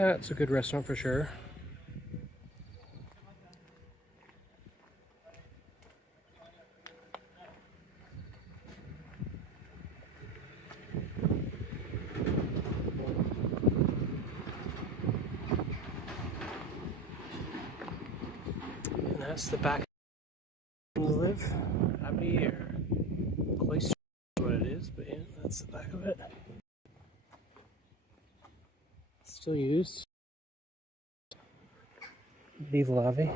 That's a good restaurant for sure. And that's the back of the live up here. Cloister is what it is, but yeah, that's the back of it. Still used. Vive la vie.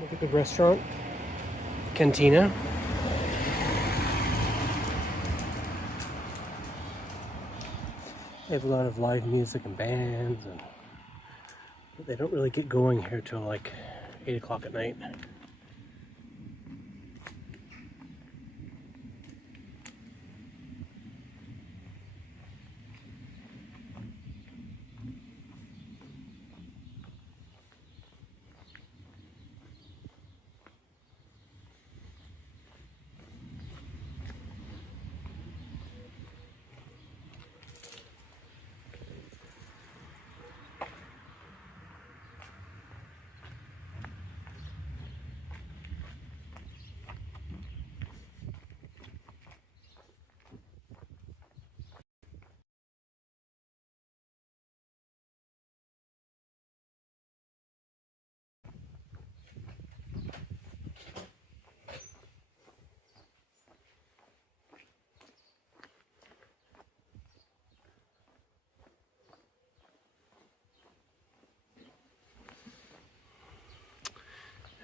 Look at the restaurant, cantina. They have a lot of live music and bands, and they don't really get going here till like 8 o'clock at night.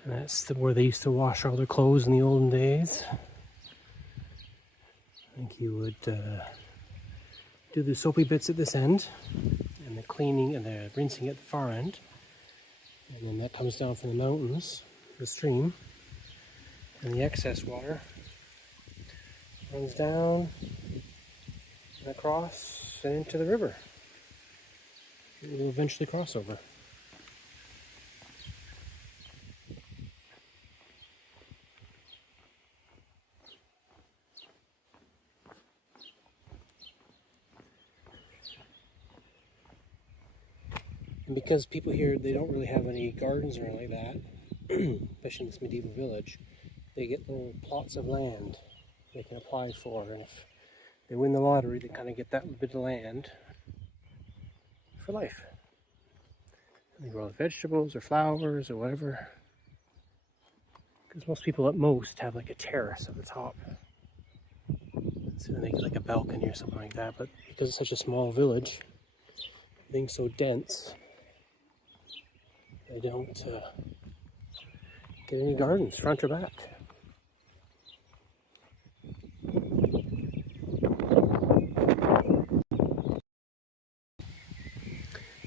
And that's where they used to wash all their clothes in the olden days. I think you would do the soapy bits at this end, and the cleaning and the rinsing at the far end. And then that comes down from the mountains, the stream, and the excess water runs down and across and into the river. It will eventually cross over. And because people here, they don't really have any gardens or anything like that, especially in this medieval village, they get little plots of land they can apply for. And if they win the lottery, they kind of get that bit of land for life. And they grow vegetables or flowers or whatever. Because most people at most have like a terrace at the top. So they get like a balcony or something like that. But because it's such a small village, everything's so dense, they don't get any gardens, front or back.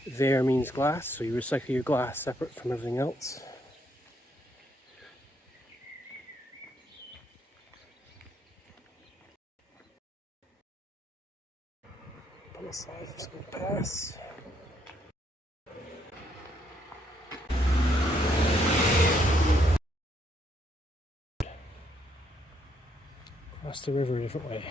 Verre means glass, so you recycle your glass separate from everything else. On the side, just gonna pass. Cross the river a different way.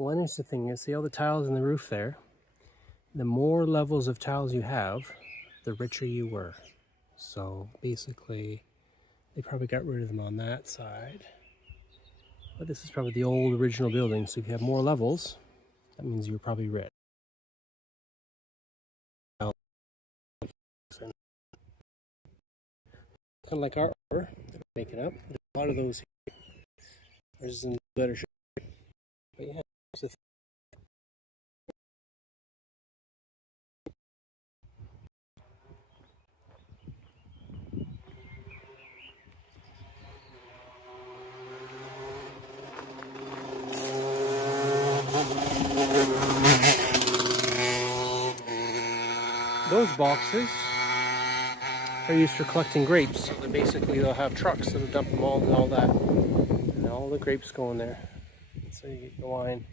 one interesting thing is, see all the tiles in the roof there? The more levels of tiles you have, the richer you were. So basically, they probably got rid of them on that side. But this is probably the old original building, so if you have more levels, that means you're probably rich. Kind of like our make it up. There's a lot of those here. Ours is in better shape. But yeah, it's a those boxes are used for collecting grapes. So basically they'll have trucks that'll dump them all and all that. And all the grapes go in there. So you get the wine.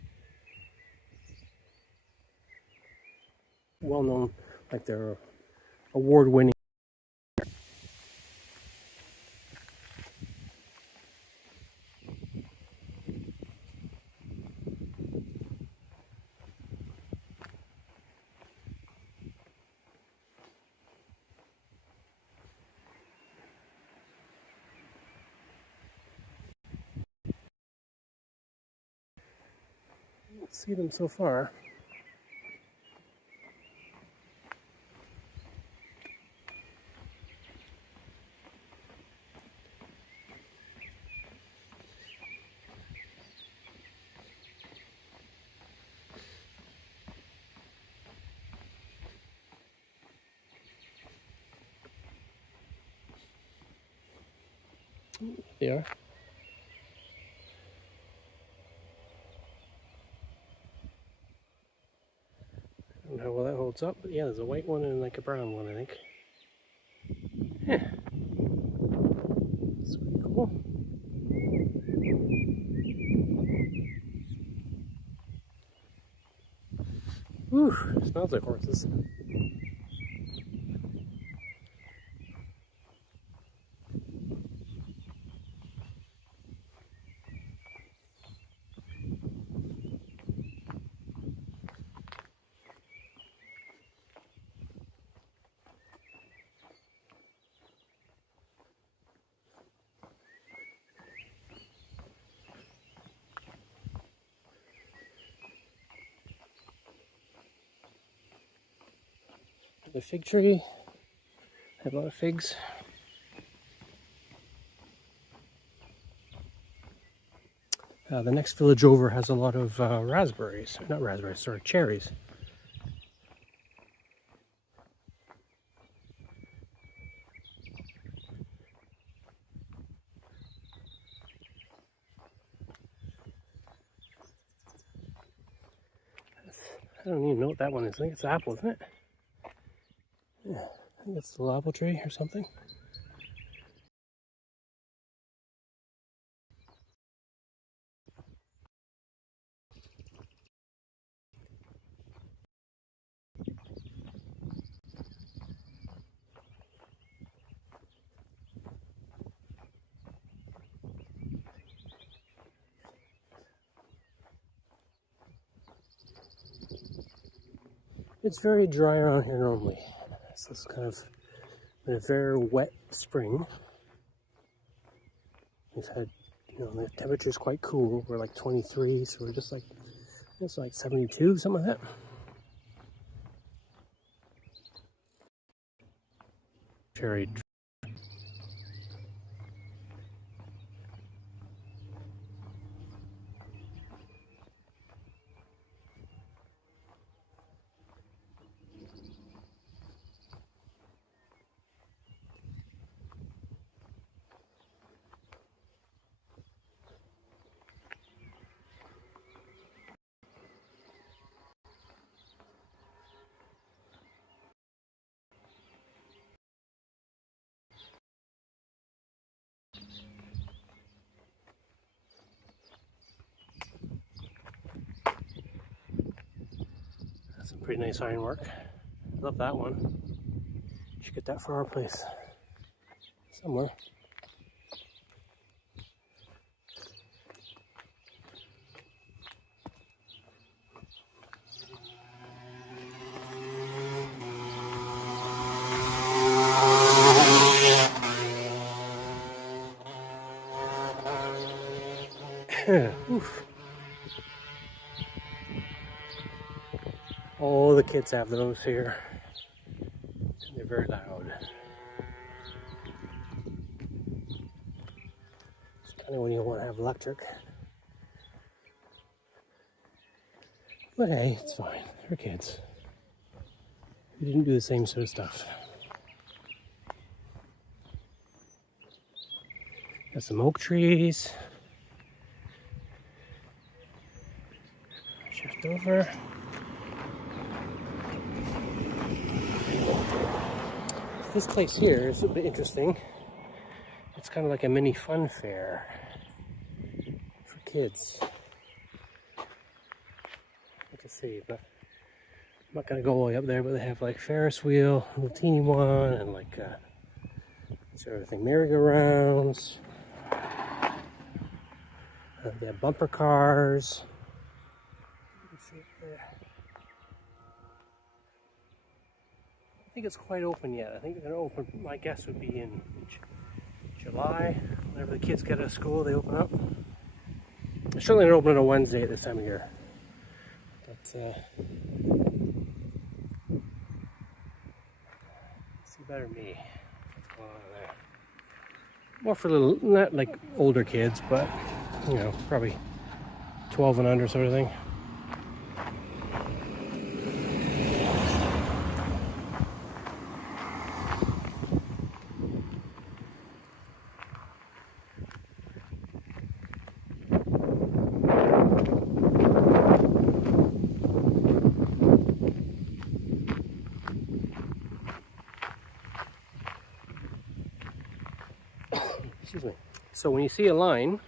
Well known, like they're award-winning. See them so far. They are. I don't know how well that holds up, but yeah, there's a white one and like a brown one, I think. Yeah. That's pretty cool. Whew, smells like horses. The fig tree, I have a lot of figs. The next village over has a lot of raspberries. Not raspberries, sorry, cherries. I don't even know what that one is. I think it's apple, isn't it? Yeah, I think it's the little apple tree or something. It's very dry around here normally. So it's kind of been a very wet spring. We've had, the temperature's quite cool. We're like 23, so we're just like, it's like 72, something like that. Very dry. Some pretty nice ironwork. Love that one. Should get that for our place somewhere. Oof. All the kids have those here. They're very loud. It's kind of when you want to have electric. But hey, it's fine. They're kids. We didn't do the same sort of stuff. Got some oak trees. Shift over. This place here is a bit interesting. It's kind of like a mini fun fair for kids. You can see, but I'm not gonna go all the way up there. But they have like Ferris wheel, a little teeny one, and like what's everything, merry-go-rounds. They have bumper cars. You can see it there. I think it's quite open yet. I think they're going to open, my guess would be in July. Whenever the kids get out of school, they open up. They're certainly not open on a Wednesday at this time of year. But, see better than me. What's going on there? More for little, not like older kids, but, you know, probably 12 and under sort of thing. Excuse me. So when you see a line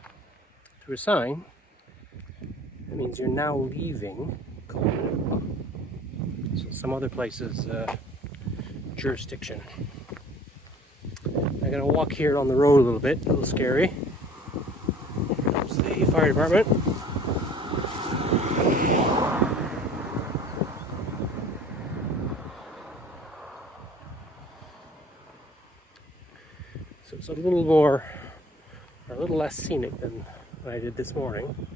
through a sign, that means you're now leaving Colonial. So some other places jurisdiction. I'm gonna walk here on the road a little bit, a little scary. There's the fire department. So it's a little more, or a little less scenic than what I did this morning.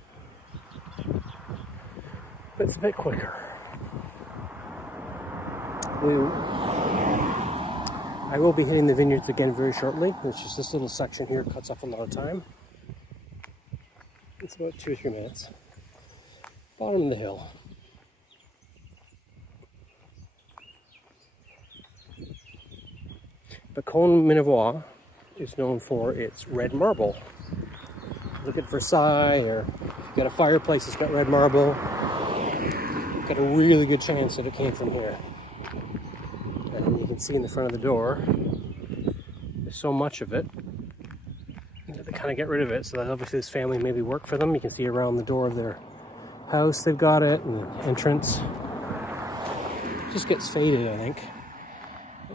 But it's a bit quicker. I will be hitting the vineyards again very shortly. It's just this little section here cuts off a lot of time. It's about 2 or 3 minutes. Bottom of the hill. But Côte-Minevois is known for its red marble. Look at Versailles, or if you've got a fireplace that's got red marble, you've got a really good chance that it came from here. And you can see in the front of the door, there's so much of it that they kind of get rid of it. So that obviously this family maybe worked for them. You can see around the door of their house they've got it, and the entrance. It just gets faded, I think.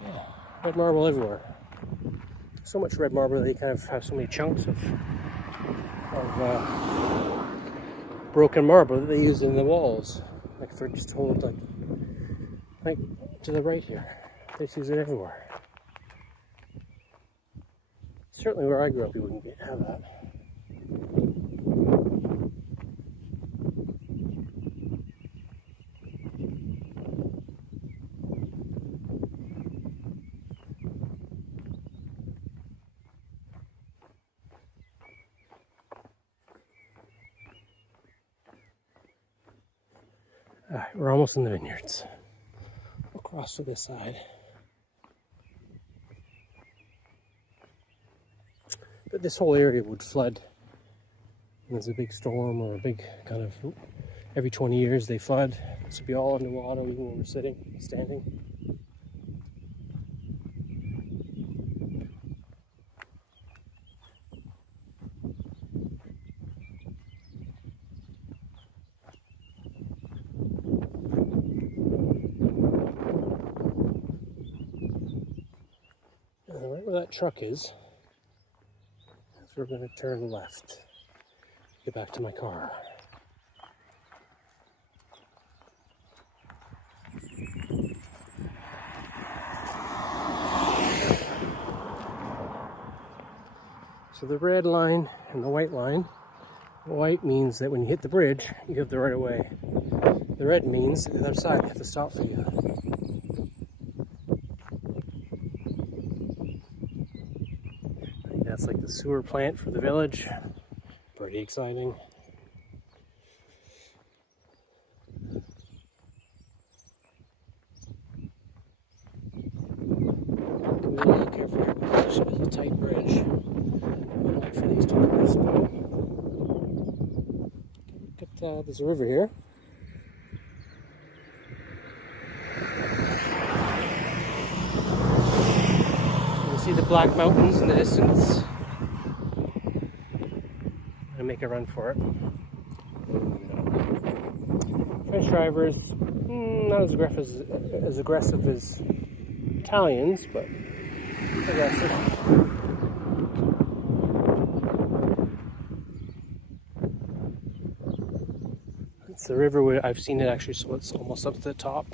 Yeah, red marble everywhere. So much red marble that they kind of have so many chunks of broken marble that they use in the walls, like for just hold like to the right here. They just use it everywhere. Certainly where I grew up, you wouldn't have that. Alright, we're almost in the vineyards. We'll cross to this side. But this whole area would flood. There's a big storm or a big kind of, every 20 years they flood. This would be all underwater even when we're standing. And right where that truck is, we're going to turn left, get back to my car. So the red line and the white line White means that when you hit the bridge, you have the right of way. The red means the other side, they have to stop for you. I think that's like the sewer plant for the village. Pretty exciting. Be a little careful here because it's a tight bridge. I'll wait for these two cars to go. There's a river here. You can see the Black Mountains in the distance. I'm gonna make a run for it. French drivers, not as aggressive as Italians, but aggressive. It's the river where I've seen it actually, so it's almost up to the top.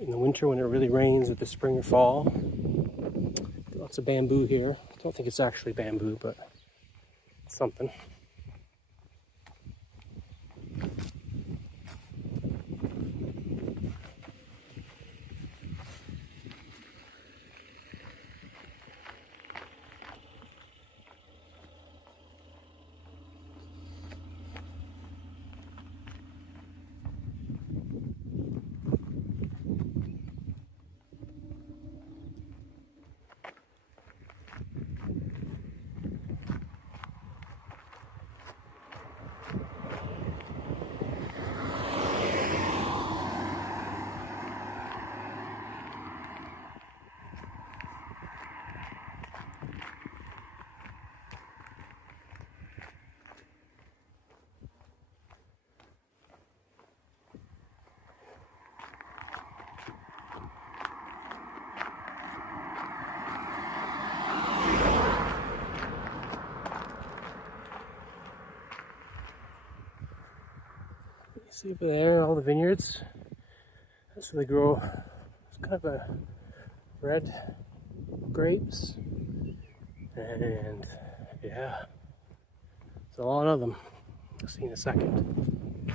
In the winter when it really rains, at the spring or fall. Lots of bamboo here. I don't think it's actually bamboo, but something. See over there, all the vineyards. That's where they grow. It's kind of a red grapes. And yeah, there's a lot of them. I'll see in a second.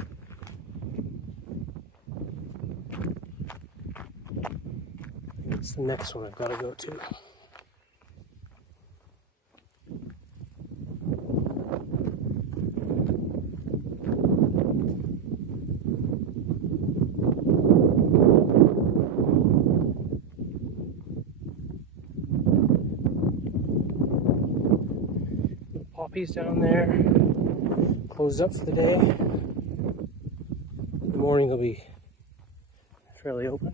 It's the next one I've got to go to. Poppies down there, closed up for the day. The morning will be fairly open.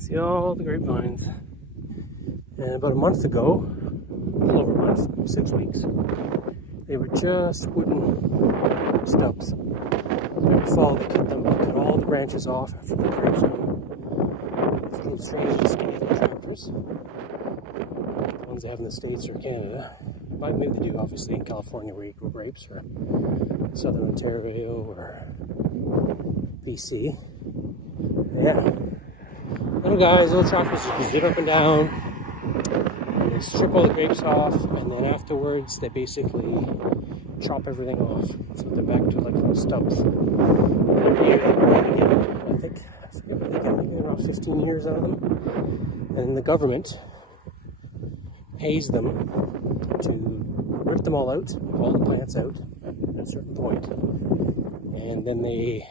See all the grapevines. And about a month ago, a little over a month, 6 weeks, they were just wooden stubs. Every fall they cut all the branches off after the grapes come. It's a little strange to skinny little tractors. The ones they have in the States or Canada. Maybe they do, obviously, in California where you grow grapes, or Southern Ontario, or BC. Yeah. Little guys, little tractors, you can zip up and down, and they strip all the grapes off, and then afterwards they basically chop everything off. So they're back to like little stubs. And every year they grow it again. I forget what they get, about 15 years out of them. And the government pays them to rip them all out, all the plants out at a certain point. And then they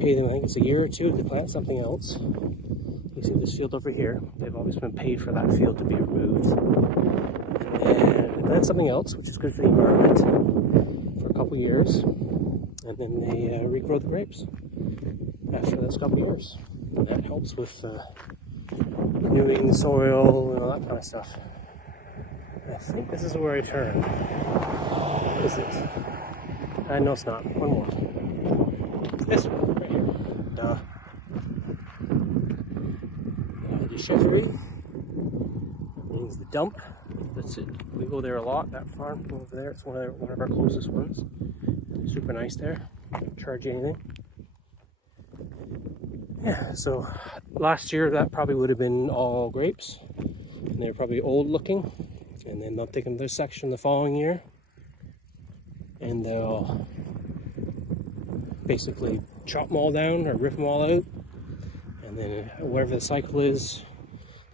pay them, I think it's a year or two, to plant something else. You see this field over here, they've always been paid for that field to be removed. And they plant something else, which is good for the environment, for a couple years. And then they regrow the grapes after those couple years. And that helps with renewing the soil and all that kind of stuff. I think this is where I turn. What is it? No, it's not. One more. It's this one right here. Duh. The Chechery means the dump. That's it. We go there a lot. That farm over there. It's one of our closest ones. Super nice there. Don't charge you anything. Yeah. So last year that probably would have been all grapes, and they're probably old looking. And then they'll take them to their section the following year, and they'll basically chop them all down or rip them all out, and then whatever the cycle is,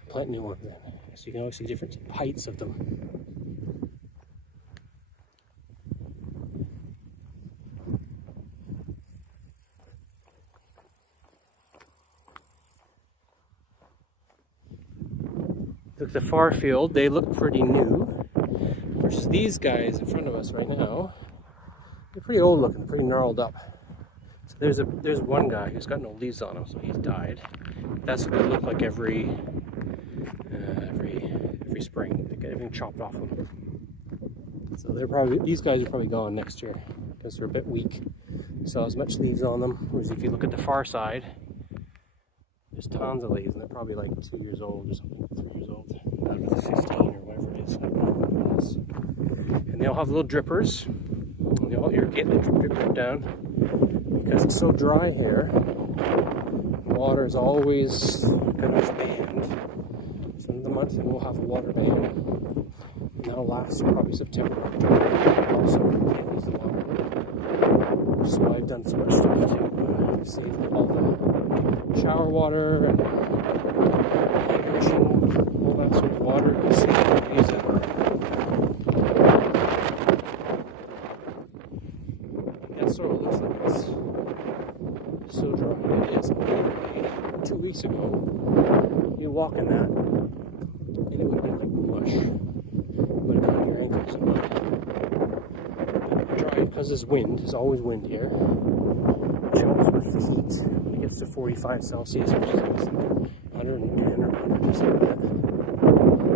plant new ones in. So you can always see different heights of them. Look at the far field, they look pretty new, versus these guys in front of us right now. They're pretty old looking, pretty gnarled up. So there's one guy who's got no leaves on him, so he's died. That's what they look like every spring. They get everything chopped off them. So these guys are probably gone next year because they're a bit weak. So as much leaves on them. Whereas if you look at the far side, there's tons of leaves, and they're probably like 2 years old or something, 3 years old, out of the 15 or whatever it is. I don't know what it is. And they all have little drippers. And they all irrigate the drip down because it's so dry here. Water is always kind of banned. So in the month we'll have a water ban. And that'll last probably September, October. Also, can't use the water. So I've done so much stuff to save all the shower water and hydration, all that sort of water. You see how to use it. That sort of looks like it's so dry. It is. 2 weeks ago, you walk in that, and it would have been like mush. It would have gotten your ankles in mud. Dry because there's wind. There's always wind here. Which helps with the heat. When it gets to 45 Celsius, which is like 110 or 100 or something like that,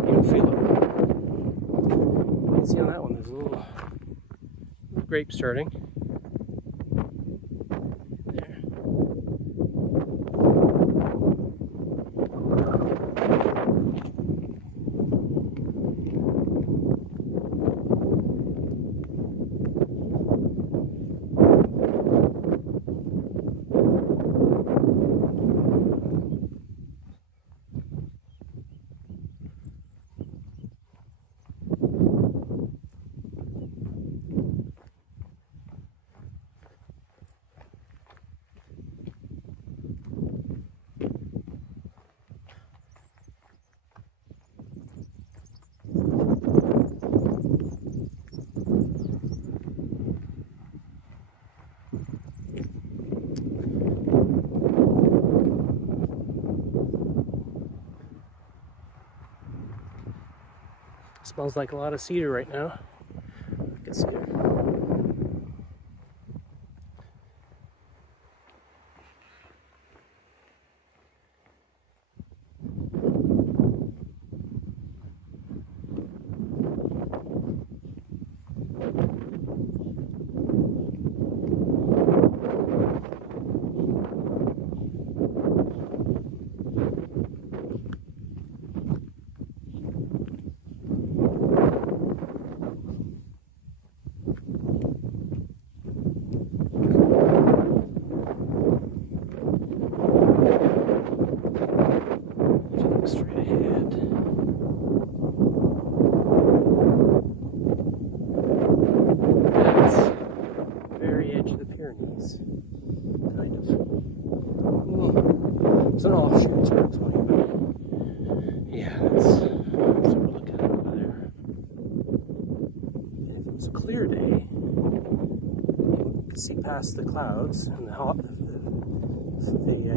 you don't feel it. You can see on that one, there's a little grape starting. Smells like a lot of cedar right now. Look at cedar. Straight ahead. That's very edge of the Pyrenees, kind of. It's an offshoot territory, but yeah, that's what we're looking at over there. And if it was a clear day, you could see past the clouds and the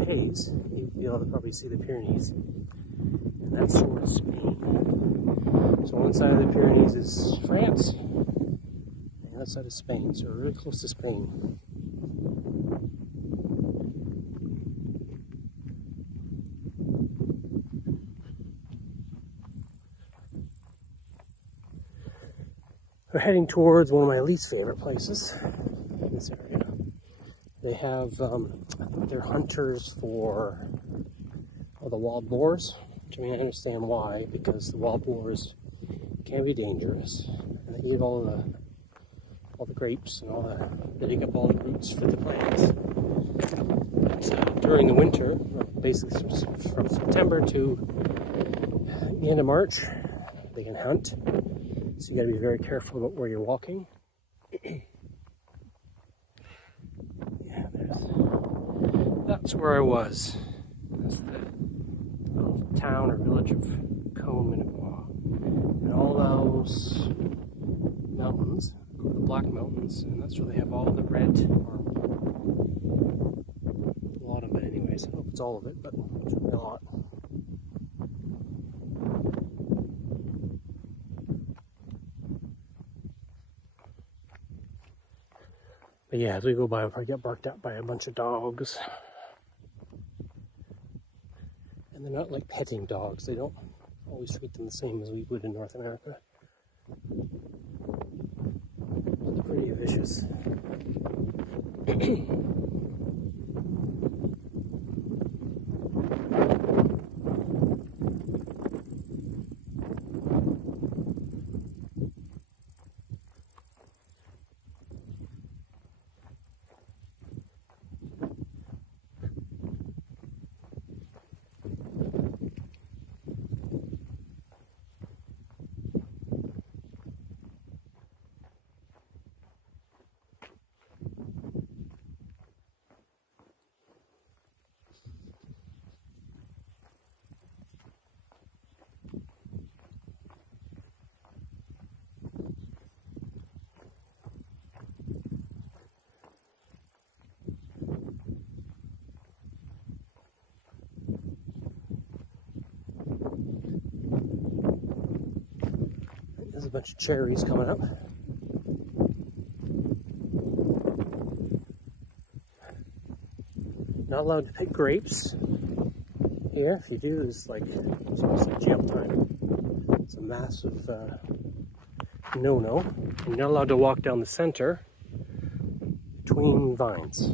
haze. You'll be able to probably see the Pyrenees. And that's sort of Spain. So one side of the Pyrenees is France, and the other side is Spain, so we're really close to Spain. We're heading towards one of my least favorite places in this area. They have, I think they're hunters for the wild boars, which I mean I understand why, because the wild boars can be dangerous, and they eat all the grapes and they dig up all the roots for the plants. But during the winter, basically from September to the end of March, they can hunt. So you got to be very careful about where you're walking. Yeah, that's where I was. That's the little town or village of Cone-Minnequa. And all those mountains, the Black Mountains, and that's where they have all the red, or a lot of it anyways. I hope it's all of it, but it's really a lot. But yeah, as we go by, I get barked at by a bunch of dogs. And they're not like petting dogs. They don't always treat them the same as we would in North America. They're pretty vicious. There's a bunch of cherries coming up. Not allowed to pick grapes here. If you do, it's like jail time. It's a massive no-no. You're not allowed to walk down the center between vines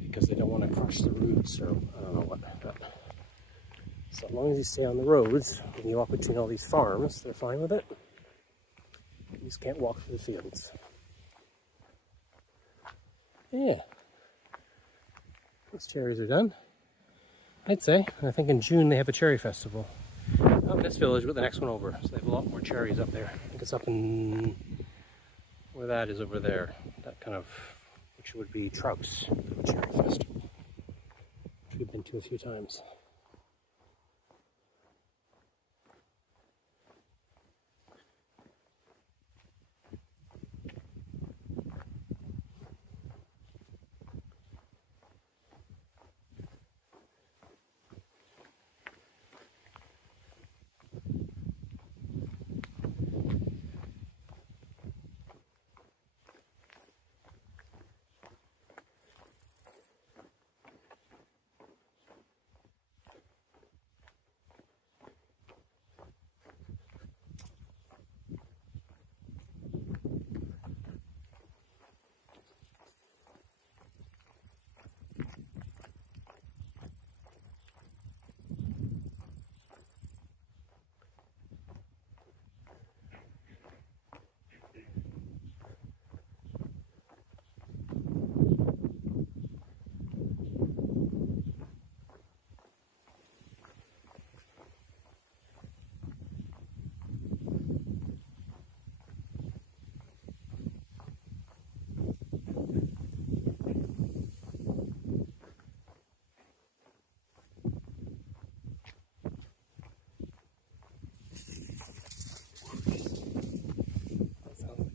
because they don't want to crush the roots, or I don't know what. But so as long as you stay on the roads and you walk between all these farms, they're fine with it. You just can't walk through the fields. Yeah. Those cherries are done, I'd say. I think in June they have a cherry festival. Not in this village, but the next one over. So they have a lot more cherries up there. I think it's up in where that is over there. That kind of, which would be Trout's Cherry Festival, which we've been to a few times.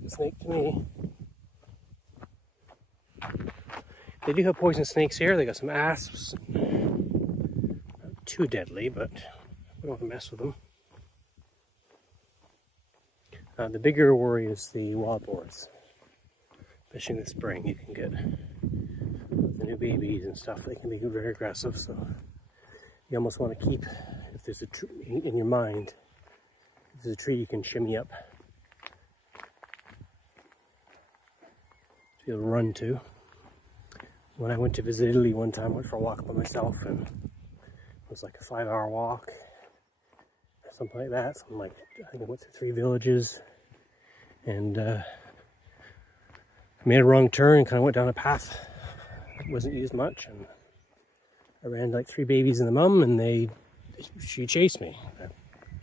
Snake to me. They do have poison snakes here. They got some asps. Not too deadly, but we don't want to mess with them. The bigger worry is the wild boars. Especially in the spring, you can get the new babies and stuff. They can be very aggressive, so you almost want to keep, if there's a tree in your mind, if there's a tree you can shimmy up to be able to run to. When I went to visit Italy one time, I went for a walk by myself, and it was like a 5-hour walk or something like that. So I think I went through 3 villages, and I made a wrong turn and kind of went down a path that wasn't used much, and I ran like 3 babies and the mum, and she chased me. I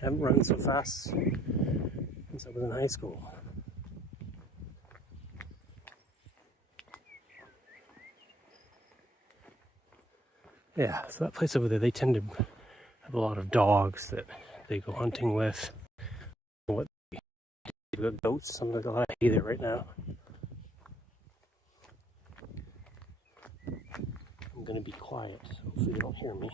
haven't run so fast since I was in high school. Yeah, so that place over there, they tend to have a lot of dogs that they go hunting with. What they've got goats, some of a lot of hay there right now. I'm gonna be quiet, so hopefully you don't hear me.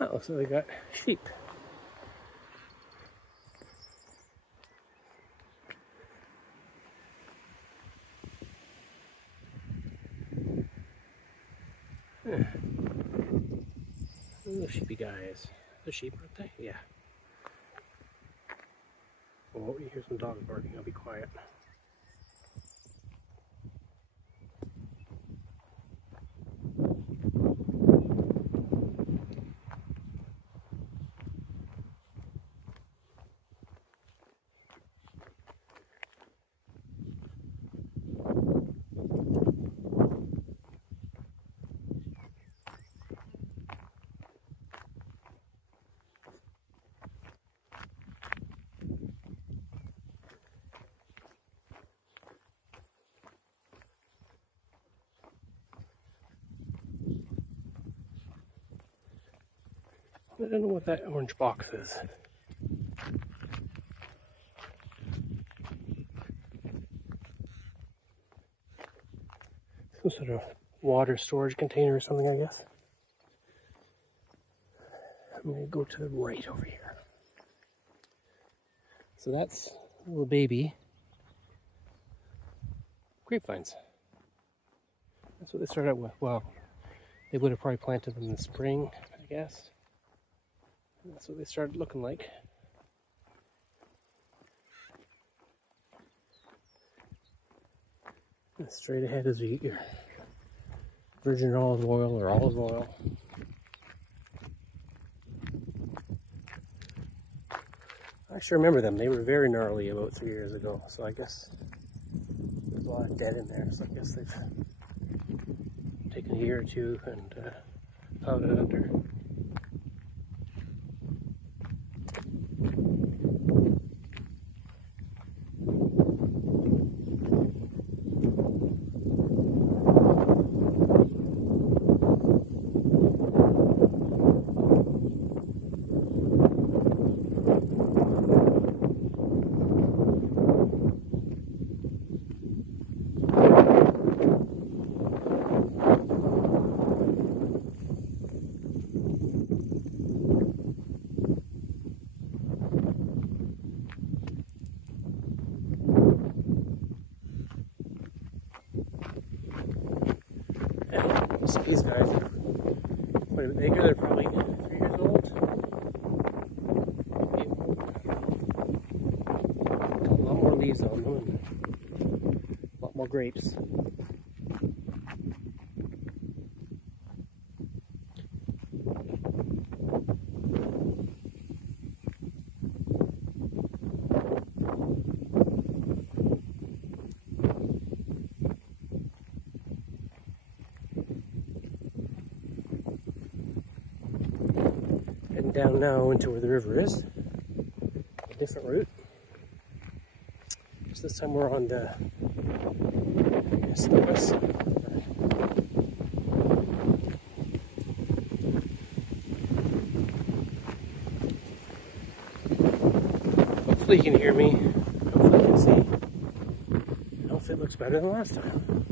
Oh, so they got sheep. Yeah. Little sheepy guys. They're sheep, aren't they? Yeah. Oh, you hear some dogs barking. I'll be quiet. I don't know what that orange box is. Some sort of water storage container or something, I guess. I'm going to go to the right over here. So that's a little baby grapevines. That's what they started out with. Well, they would have probably planted them in the spring, I guess. And that's what they started looking like. And straight ahead is you get your virgin olive oil or olive oil. I actually remember them. They were very gnarly about 3 years ago, so I guess there's a lot of dead in there. So I guess they've taken a year or two and plowed it under. These guys are quite a bit bigger. They're probably 3 years old. Maybe a lot more leaves on them and a lot more grapes. Down now into where the river is, a different route. So this time we're on the west side. Hopefully you can hear me. Hopefully you can see. Hopefully it looks better than last time.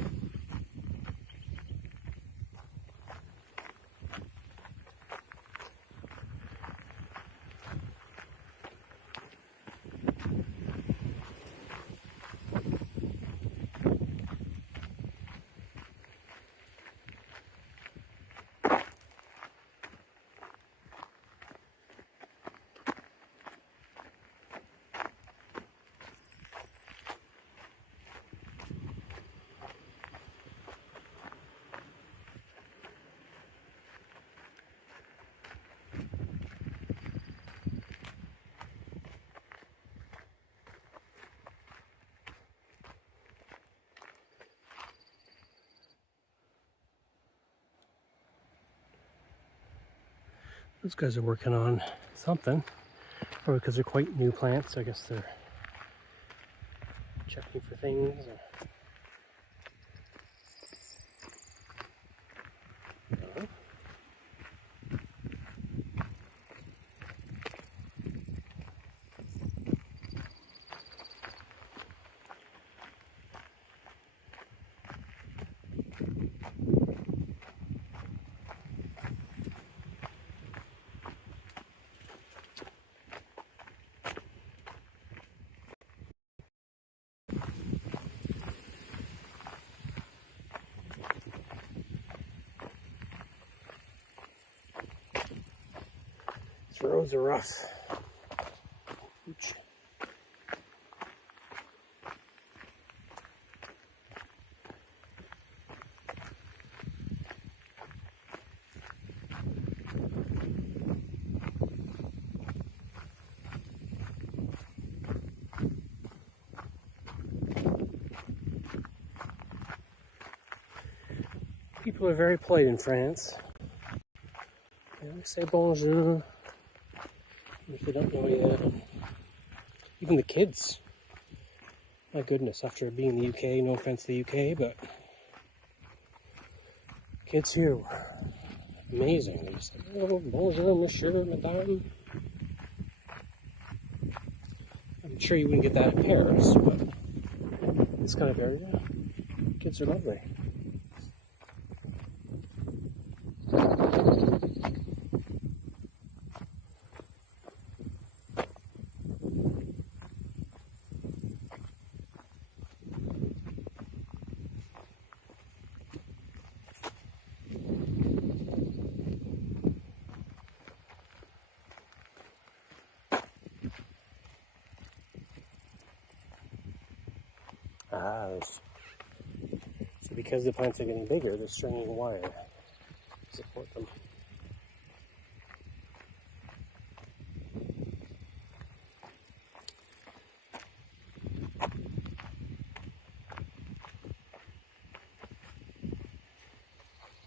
Those guys are working on something, probably because they're quite new plants. I guess they're checking for things. These roads are rough. Ooch. People are very polite in France. They say bonjour if they don't know yet. Even the kids. My goodness, after being in the UK, no offense to the UK, but kids here were amazing. They just like, oh, bonjour, monsieur, madame. I'm sure you wouldn't get that in Paris, but this kind of area, kids are lovely. So because the plants are getting bigger, they're stringing wire to support them.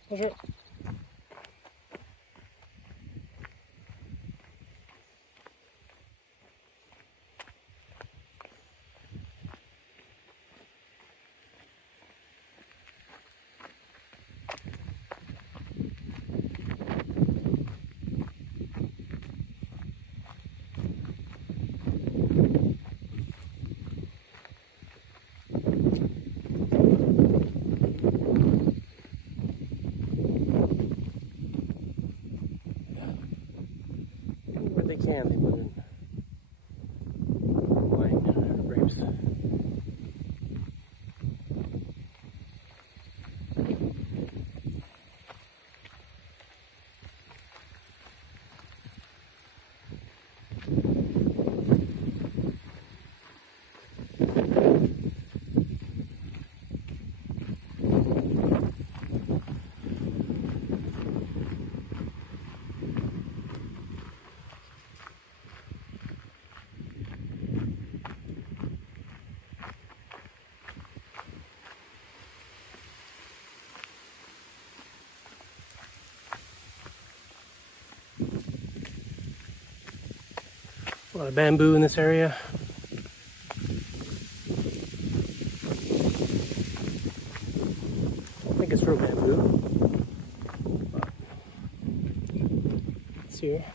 Bonjour. Where they can, they put in wine, grapes. A lot of bamboo in this area. I think it's real bamboo. But let's see here.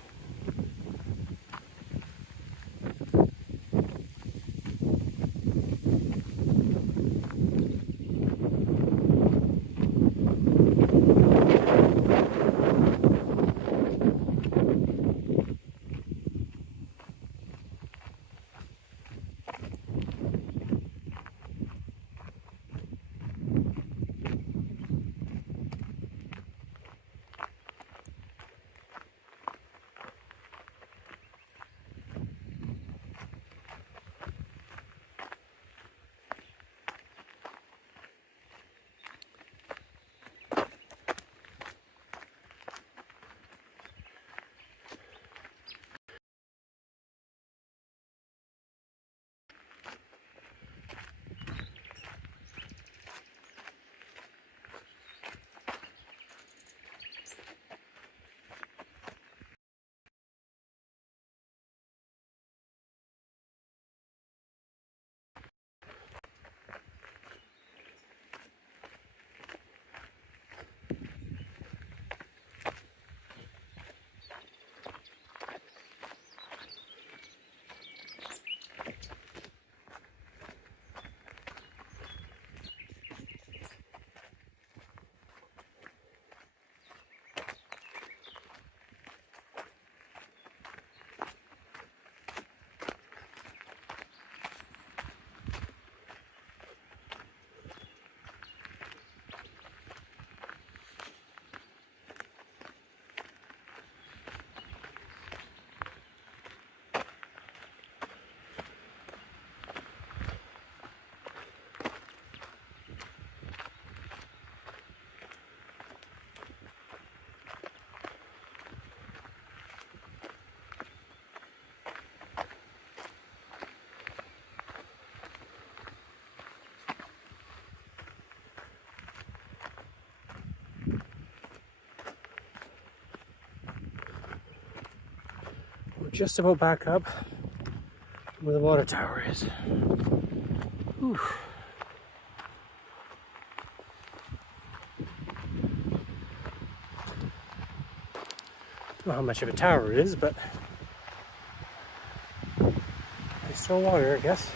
just about back up where the water tower is. Whew. Don't know how much of a tower it is, but there's still water, I guess.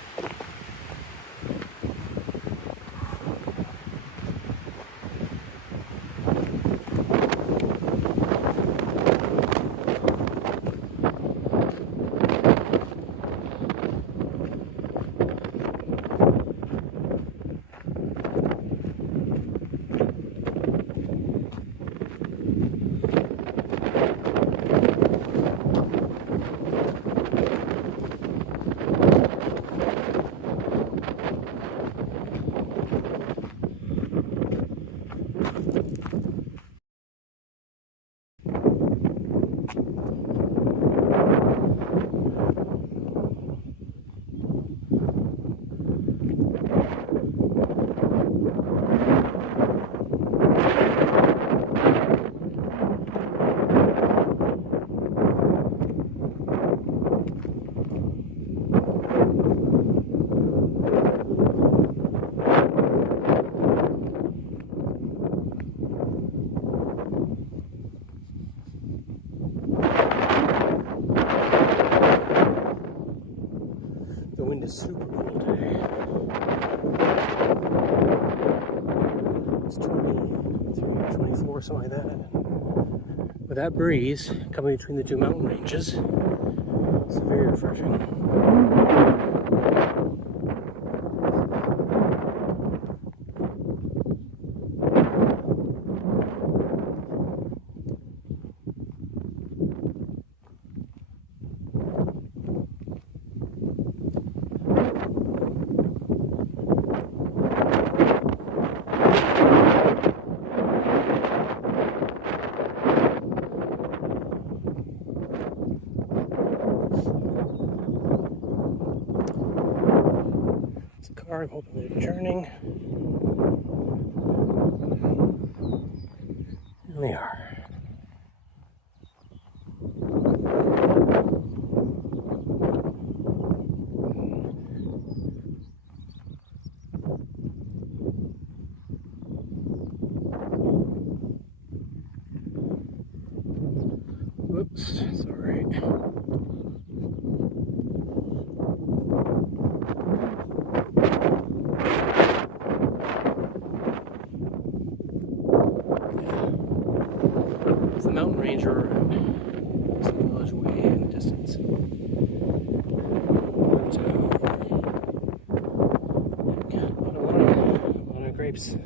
The wind is super cool today. It's 23, 24, something like that. With that breeze coming between the two mountain ranges, it's very refreshing. I'm hoping they're turning. And they are. Whoops, it's all right. The mountain range or some village way in the distance. But, a lot of grapes.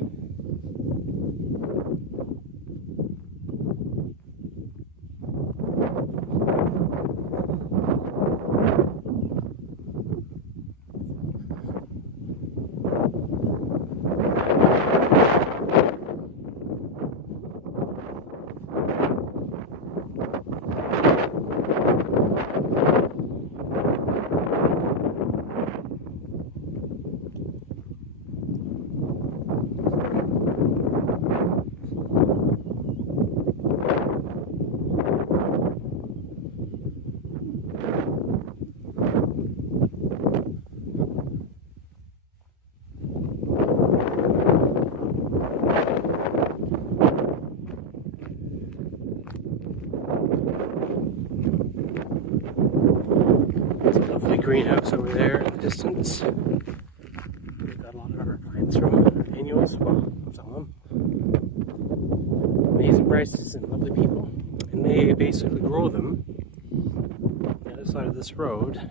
Greenhouse over there in the distance. We've got a lot of our clients from annuals, well, some of them. Amazing prices and lovely people. And they basically grow them on the other side of this road.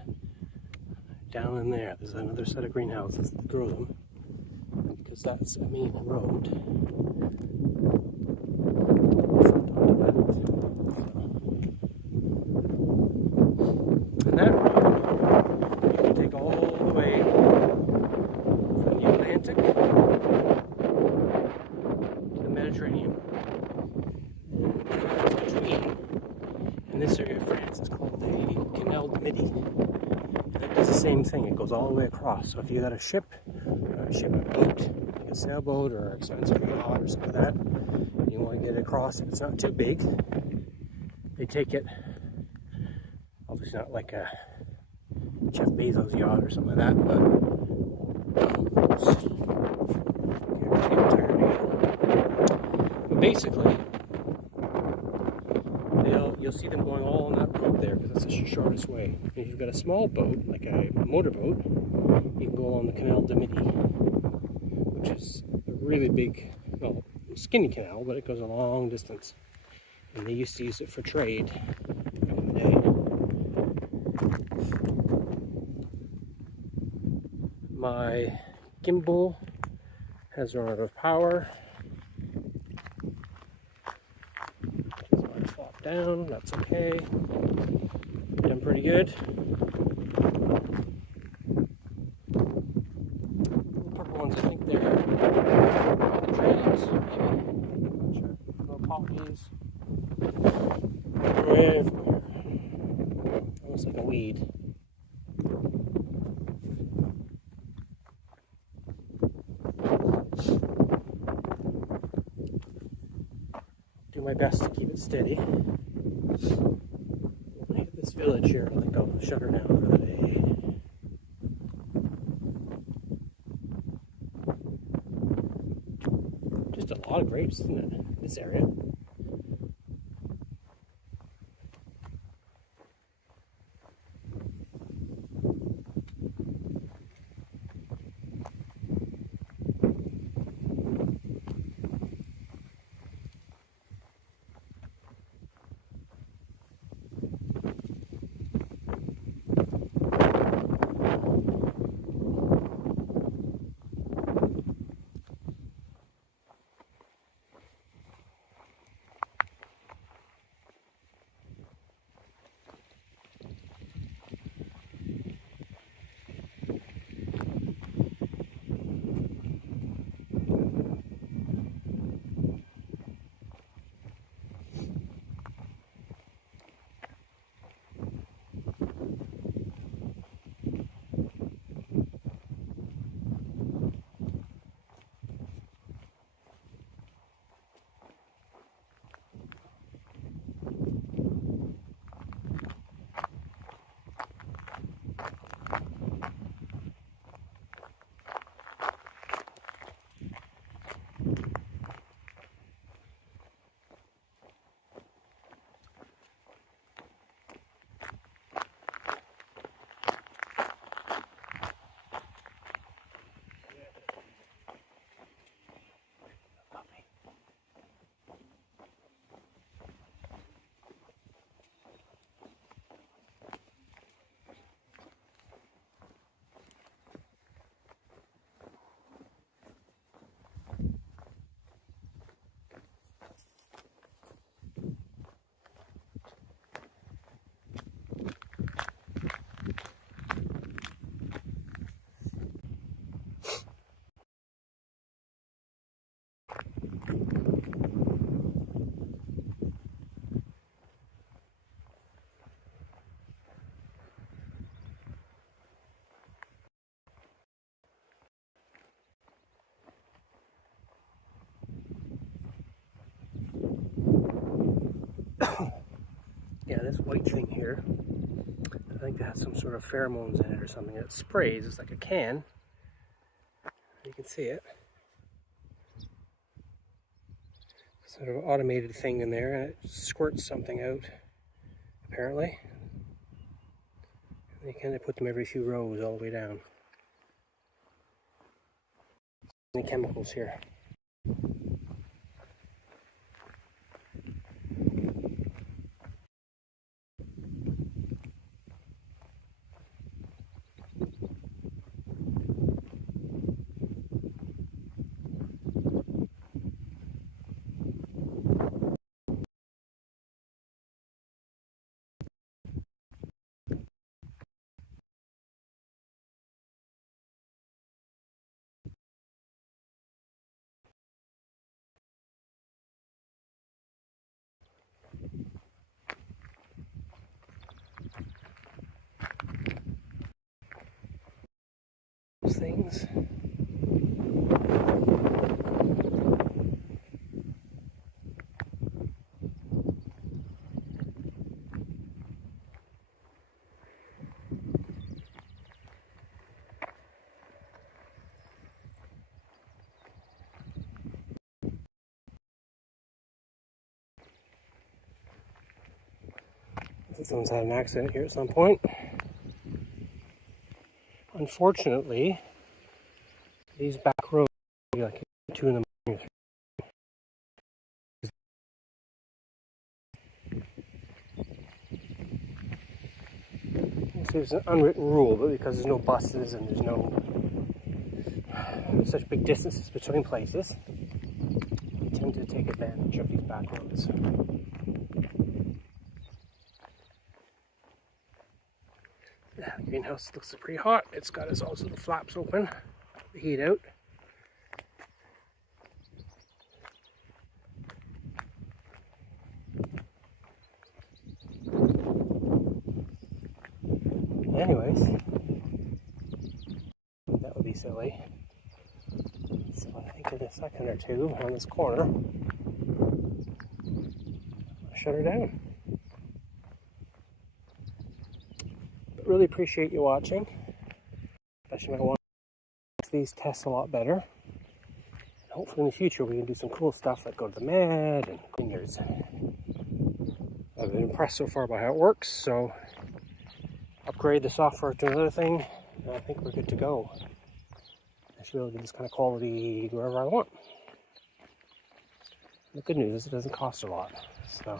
Down in there, there's another set of greenhouses that grow them. Because that's a main road. And that road take all the way from the Atlantic to the Mediterranean. And between, in this area of France, it's called the Canal de Midi. And it does the same thing, it goes all the way across. So if you got a ship, or a ship of boat, like a sailboat or an expensive yacht or something like that, and you want to get it across, if it's not too big, they take it It's not like a Jeff Bezos yacht or something like that, but it's getting tired again. But basically, you'll see them going all on that road there because that's the shortest way. And if you've got a small boat, like a motorboat, you can go along the Canal de Midi, which is a really big, well, skinny canal, but it goes a long distance. And they used to use it for trade back in the day. My gimbal has run out of power. So I flop down, that's okay. Done pretty good. The purple ones, I think they're the trails, maybe. Not sure. Little poppies. Everywhere. Almost like a weed. Do my best to keep it steady. When I hit this village here, I think I'll shut her down for the day. Just a lot of grapes, isn't it? This area. Yeah, this white thing here, I think that has some sort of pheromones in it or something. It sprays, it's like a can. You can see it. Sort of automated thing in there, and it squirts something out, apparently. And you kind of put them every few rows all the way down. Any chemicals here? Things. Someone's had an accident here at some point. Unfortunately, these back roads, like 2 in the morning. There's an unwritten rule, but because there's no buses and there's no such big distances between places, we tend to take advantage of these back roads. Yeah, the greenhouse looks pretty hot. It's got its all its little flaps open, the heat out. Anyways, that would be silly. So I think in a second or two on this corner, I'll shut her down. But really appreciate you watching. Especially if I want to make these tests a lot better. And hopefully in the future we can do some cool stuff like go to the Med and vineyards. I've been impressed so far by how it works, so upgrade the software to another thing, and I think we're good to go. I should be able to get this kind of quality wherever I want. The good news is it doesn't cost a lot, so.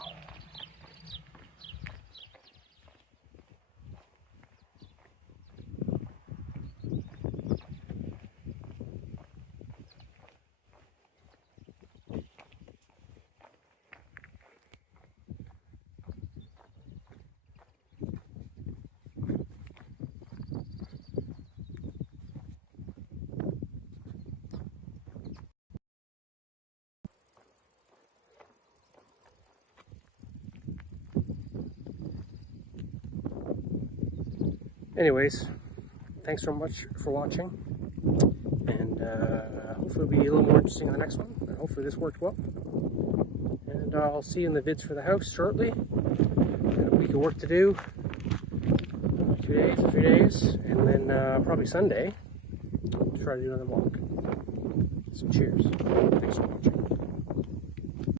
Anyways, thanks so much for watching, and hopefully it'll be a little more interesting in the next one. Hopefully this worked well, and I'll see you in the vids for the house shortly. Got a week of work to do, 2 days, 3 days, and then probably Sunday, try to do another walk. So cheers. Thanks for watching.